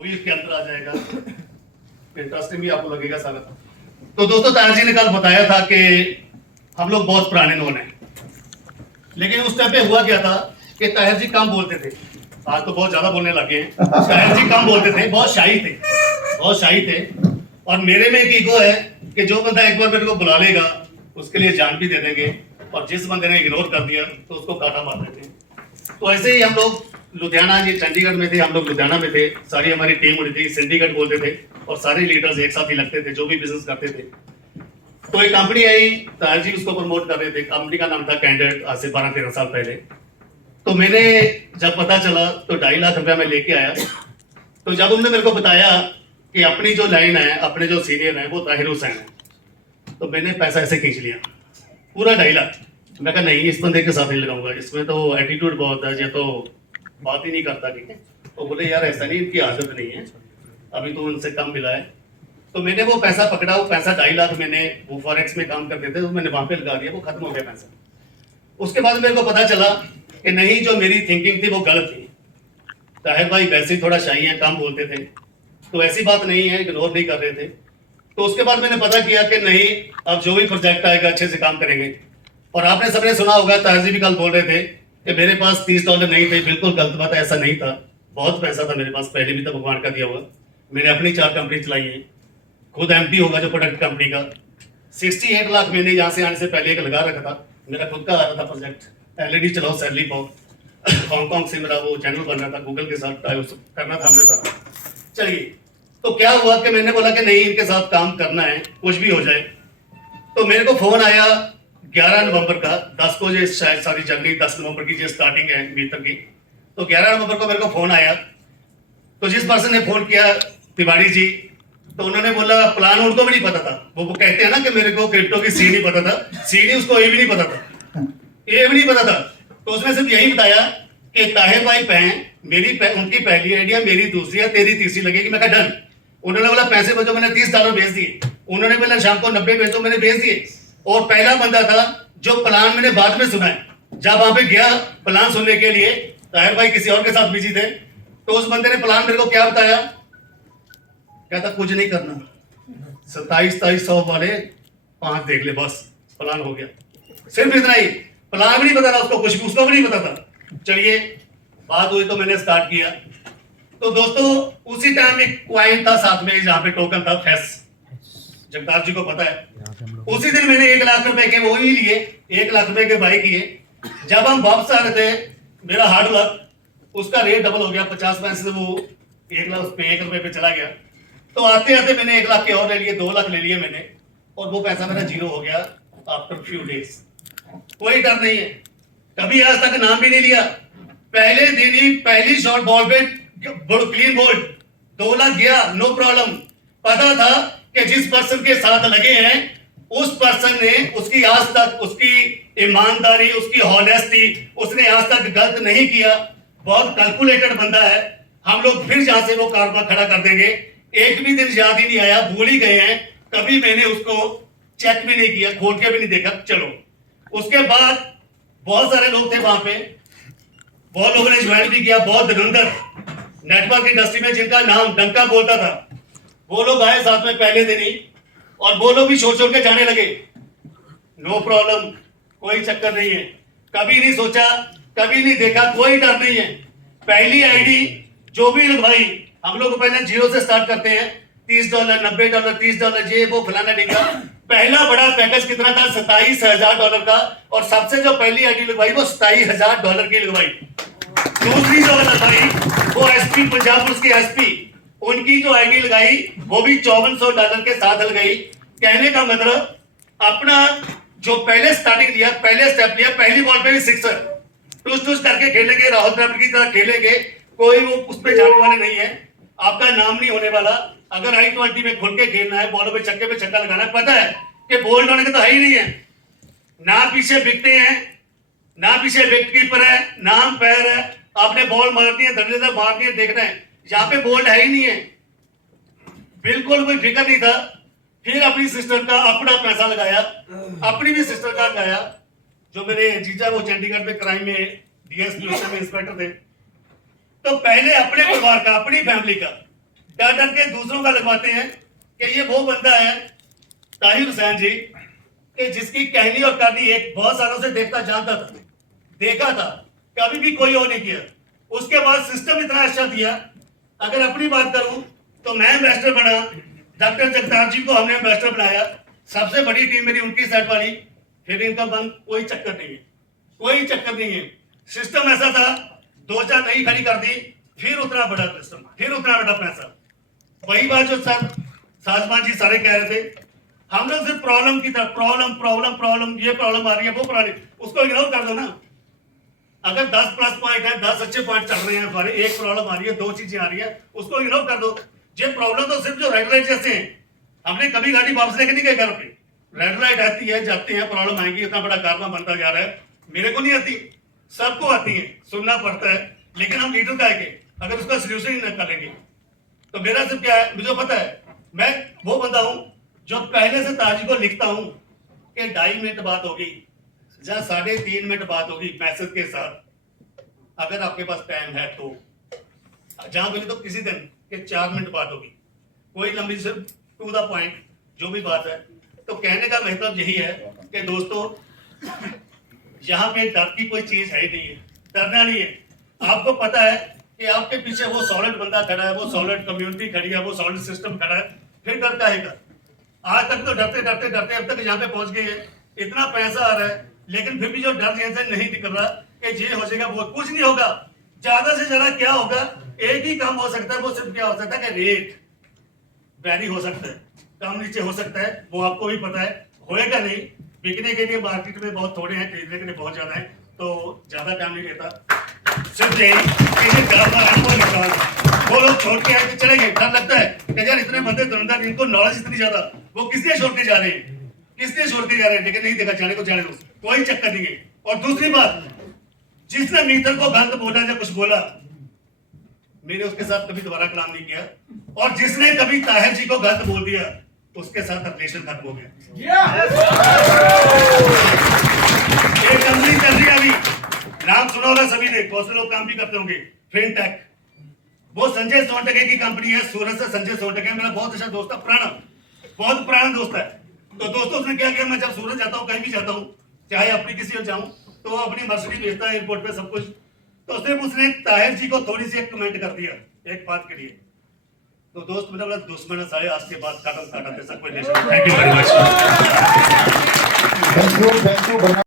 भी इसके अंदर आ जाएगा, इंटरेस्टिंग भी आपको लगेगा सारा। तो दोस्तों ताहिर जी ने कल बताया था कि हम लोग बहुत पुराने लोग हैं, लेकिन उस टाइम पे हुआ क्या था कि ताहिर जी कम बोलते थे। आज तो बहुत ज्यादा बोलने लगे हैं। ताहिर जी कम बोलते थे, बहुत शाही थे। और मेरे में एक ईगो है कि जो बंदा एक बार मेरे को बुला लेगा उसके लिए जान भी दे देंगे, और जिस बंदे ने इग्नोर कर दिया तो उसको काटा मार देते हैं। तो ऐसे ही हम लोग लुधियाना, ये चंडीगढ़ में थे, हम लोग लुधियाना में थे, सारी हमारी टीम उड़ी थी, सिंडिकेट बोलते थे, और सारे लीडर्स एक साथ ही लगते थे जो भी बिजनेस करते थे। तो एक कंपनी आई, ताहिर जी उसको प्रमोट कर रहे थे। कंपनी का नाम था कैंडिडेट, आज से 12-13 साल पहले। तो मैंने जब पता चला तो 2.5 लाख रुपया मैं लेके आया। तो जब उन्होंने मेरे को बताया कि अपनी जो लाइन है, अपने जो सीनियर है वो ताहिर हुसैन है, तो मैंने पैसा ऐसे खींच लिया पूरा 2.5 लाख। मैं कहा नहीं, इस बंदे के साथ नहीं लगाऊंगा, इसमें तो एटीट्यूड बहुत है, ये तो बात ही नहीं करता। ठीक है, तो बोले यार ऐसा नहीं, इनकी आदत नहीं है, अभी तो उनसे कम मिला है। तो मैंने वो पैसा पकड़ा, वो पैसा 2.5 लाख मैंने, वो फॉरेक्स में काम करते थे, तो मैंने वहां पे लगा दिया, वो खत्म हो गया पैसा। उसके बाद मेरे को पता चला कि नहीं, जो मेरी थिंकिंग थी वो गलत थी। ताहिर भाई वैसे ही थोड़ा शाही है, कम बोलते थे, तो ऐसी बात नहीं है, इग्नोर नहीं कर रहे थे। तो उसके बाद मैंने पता किया कि नहीं, अब जो भी प्रोजेक्ट आएगा अच्छे से काम करेंगे। और आपने सबने सुना होगा, ताहिर जी भी कल बोल रहे थे कि मेरे पास $30 नहीं थे। बिल्कुल गलत बात है, ऐसा नहीं था, बहुत पैसा था मेरे पास, पहले भी था, भगवान का दिया हुआ। मैंने अपनी 4 कंपनी चलाई है, खुद एमडी होगा जो प्रोडक्ट कंपनी का। 68 लाख मैंने यहाँ से आने से पहले एक लगा रखा था, मेरा खुद का आ रहा था प्रोजेक्ट, एलईडी चलाओ सैलरी पाओ। हांगकॉन्ग से मेरा वो चैनल बनना था, गूगल के साथ करना था हमने सारा। चलिए, तो क्या हुआ कि मैंने बोला कि नहीं, इनके साथ काम करना है, कुछ भी हो जाए। तो मेरे को फोन आया 11 नवंबर का, 10 को जो शायद सारी जर्नी 10 नवंबर की जो स्टार्टिंग है मीटर की, तो 11 नवंबर को मेरे को फोन आया। तो जिस पर्सन ने फोन किया, तिवारी जी, तो उन्होंने बोला प्लान उनको भी नहीं पता था। वो कहते हैं ना कि मेरे को क्रिप्टो की सी नहीं पता था, सी नहीं, उसको ए भी नहीं पता था, ए भी नहीं पता था। तो उसने सिर्फ यही बताया कि ताहिर भाई उनकी पहली आइडिया, मेरी दूसरी है, तेरी तीसरी लगेगी। मैं कहा डन। उन्होंने बोला पैसे भेजो, मैंने $30 भेज दिए। उन्होंने बोला शाम को 90 भेजो, मैंने भेज दिए। और पहला बंदा था जो प्लान मैंने बाद में सुना है, जब वहां पे गया प्लान सुनने के लिए, ताहिर भाई किसी और के साथ बिजी थे, तो उस बंदे ने प्लान मेरे को क्या बताया, कहता कुछ नहीं करना, 2700 वाले 5 देख ले, बस प्लान हो गया। सिर्फ इतना ही, प्लान भी नहीं पता था उसको, कुछ भी उसको भी नहीं पता था। चलिए, बात हुई तो मैंने स्टार्ट किया। तो दोस्तों उसी टाइम एक क्वाइन था साथ में, जहां पे टोकन था फेस, जगतार जी को पता है। उसी दिन मैंने 1 लाख रुपए के वो ही लिए, 1 लाख रुपए के बाई किए। जब हम वापस आ रहे थे, मेरा हार्ड लक, उसका रेट डबल हो गया, 50 पैसे से वो 1 लाख पे 1 रुपए पे चला गया। तो आते आते मैंने 1 लाख के और ले लिए, 2 लाख ले लिए मैंने, और वो पैसा मेरा जीरो हो गया आफ्टर फ्यू डेज। कोई डर नहीं है, कभी आज तक नाम भी नहीं लिया। पहले दिन ही पहली शॉट बॉल पे क्लीन बोल्ड, 2 लाख गया, नो प्रॉब्लम। पता था कि जिस पर्सन के साथ लगे हैं उस पर्सन ने, उसकी आज तक, उसकी ईमानदारी, उसकी हॉनेस्टी, उसने आज तक गलत नहीं किया, बहुत कैलकुलेटेड बंदा है। हम लोग फिर जहां से वो कारोबार खड़ा कर देंगे, एक भी दिन याद ही नहीं आया, भूल ही गए हैं, कभी मैंने उसको चेक भी नहीं किया, खोल के भी नहीं देखा। चलो, उसके बाद बहुत सारे लोग थे वहां पे, बहुत लोगों ने ज्वाइन भी किया, बहुत धुरंधर नेटवर्क इंडस्ट्री में जिनका नाम डंका बोलता था, वो लोग आए साथ में पहले दिन ही, और वो लोग भी छोड़ छोड़ के जाने लगे। नो प्रॉब्लम, कोई चक्कर नहीं है, कभी नहीं सोचा, कभी नहीं देखा, कोई डर नहीं है। पहली आईडी जो भी लगवाई, हम लोग पहले जीरो से स्टार्ट करते हैं, $30, $90, $30, ये वो फलाना डिंगा। पहला बड़ा पैकेज कितना था, $27,000 का, और सबसे जो पहली आईडी लगवाई वो $27,000 की लगवाई। दूसरी जो लगवाई वो एसपी, पंजाब पुलिस की एसपी, उनकी जो आईडी लगाई वो भी $5400 के साथ लगाई। कहने का मतलब, अपना जो पहले स्टार्टिंग लिया, पहले स्टेप लिया, पहली बॉल पे भी सिक्सर, टूस टूस करके खेलेंगे, राहुल द्रविड़ की तरह खेलेंगे, कोई वो उस पे जाने वाले नहीं है, आपका नाम नहीं होने वाला। अगर I-20 में खुल के खेलना है, बॉलों पे छक्का लगाना है, पता है कि बोल्ड होने का तो है ही नहीं है, ना पीछे बिकते हैं, ना पीछे विकेट कीपर है, ना पैर है, आपने बॉल मारनी है, धड़ल्लेदार मारनी है, देखना है, यहाँ पे बोल्ड है ही नहीं है, बिल्कुल कोई फिक्र नहीं था। फिर अपनी सिस्टर का अपना पैसा लगाया, अपनी भी सिस्टर का लगाया, जो मेरे जीजा वो चंडीगढ़ में क्राइम में डीएसपी में इंस्पेक्टर थे। तो पहले अपने परिवार का, अपनी फैमिली का, डर डर के दूसरों का लगवाते हैं कि ये वो बंदा है ताहिर हुसैन जी कि जिसकी कहनी और करनी एक बहुत सालों से देखता जानता था, देखा था, कभी भी कोई वो नहीं किया। उसके बाद सिस्टम इतना अच्छा दिया। अगर अपनी बात करूं तो मैं एम्बेसडर बना, डॉक्टर जगतार जी को हमने एम्बेसडर बनाया, सबसे बड़ी टीम मेरी उनकी सेट वाली, फिर इनका बंद, कोई चक्कर नहीं है, कोई चक्कर नहीं है। सिस्टम ऐसा था, 2-4 नई खड़ी कर दी, फिर उतना बड़ा सिस्टम, फिर उतना बड़ा पैसा। वही बात जो सर साजमान जी सारे कह रहे थे, हम लोग सिर्फ प्रॉब्लम की तरफ प्रॉब्लम प्रॉब्लम प्रॉब्लम, ये प्रॉब्लम आ रही है, वो प्रॉब्लम, उसको इग्नोर कर दो ना। अगर 10 प्लस पॉइंट है, 10 अच्छे पॉइंट चल रहे हैं हमारे, एक प्रॉब्लम आ रही है, 2 चीजें आ रही है, उसको इग्नोर कर दो। ये प्रॉब्लम तो सिर्फ जो रेड लाइट जैसे हैं, हमने कभी गाड़ी वापस लेके नहीं गए घर पे, रेड लाइट आती है, जाते हैं, प्रॉब्लम आएगी, इतना बड़ा कारवा बनता जा रहा है। मेरे को नहीं आती, सबको आती है, सुनना पड़ता है, लेकिन हम लीडर का है, अगर उसका सोल्यूशन ही न करेंगे तो मेरा सिर्फ क्या है, मुझे पता है, मैं वो बंदा हूं जो पहले से ताजी को लिखता हूं कि 2.5 मिनट बात होगी या 3.5 मिनट बात होगी मैसेज के साथ। अगर आपके पास टाइम है तो जहां बोले तो किसी दिन के 4 मिनट बात होगी, कोई लंबी, सिर्फ टू द पॉइंट जो भी बात है। तो कहने का मतलब यही है कि दोस्तों, यहाँ पे डर की कोई चीज है ही नहीं है, डरना नहीं है। आपको पता है कि आपके पीछे वो सॉलिड बंदा खड़ा है, वो सॉलिड कम्युनिटी खड़ी है, वो सॉलिड सिस्टम खड़ा है, फिर डर काहेगा। आज तक तो डरते डरते डरते अब तक यहाँ पे पहुंच गए हैं, इतना पैसा आ रहा है, लेकिन फिर भी जो डर यहाँ से नहीं निकल रहा कि ये हो जाएगा, वो कुछ नहीं होगा। ज्यादा से ज्यादा क्या होगा, एक ही काम हो सकता है, वो सिर्फ क्या हो सकता है कि रेट वैरी हो सकता है, कम नीचे हो सकता है, वो आपको भी पता है, होएगा नहीं। बिकने के लिए मार्केट में बहुत थोड़े हैं, खरीदने के लिए बहुत ज्यादा है, तो ज्यादा टाइम नहीं लेता। सिर्फ वो लोग छोड़ के आके चले गए, डर लगता है कि यार इतने बंदे दुनियादार, इनको नॉलेज इतनी ज्यादा, वो किसने छोड़ के जा रहे हैं, किसने छोड़ के जा रहे हैं, लेकिन नहीं देखा, जाने को जाने दो, कोई चक्कर नहीं है। और दूसरी बात, जिसने मीटर को गलत बोला या कुछ बोला, मैंने उसके साथ कभी दोबारा कलाम नहीं किया, और जिसने कभी ताहिर जी को गलत बोल दिया उसके साथ रिलेशन खत्म हो गया। एक कंपनी चल रही है अभी, नाम सुना होगा सभी ने, बहुत से लोग काम भी करते होंगे, फिनटेक, वो संजय सोनटके की कंपनी है, सूरत से संजय सोनटके मेरा बहुत अच्छा दोस्त है, बहुत पुराना दोस्त है। तो दोस्तों उसने क्या किया, मैं जब सूरत जाता हूँ, कहीं भी जाता हूँ, चाहे अपनी किसी और जाऊँ, तो वो अपनी मर्सिडीज भेजता है एयरपोर्ट पे सब कुछ। तो उसने ताहिर जी को थोड़ी सी एक कमेंट कर दिया एक बात के लिए, तो दोस्त मेरा बड़ा दुश्मन है सारे, आज के बाद काटा ऐसा कोई नहीं। Thank you very much.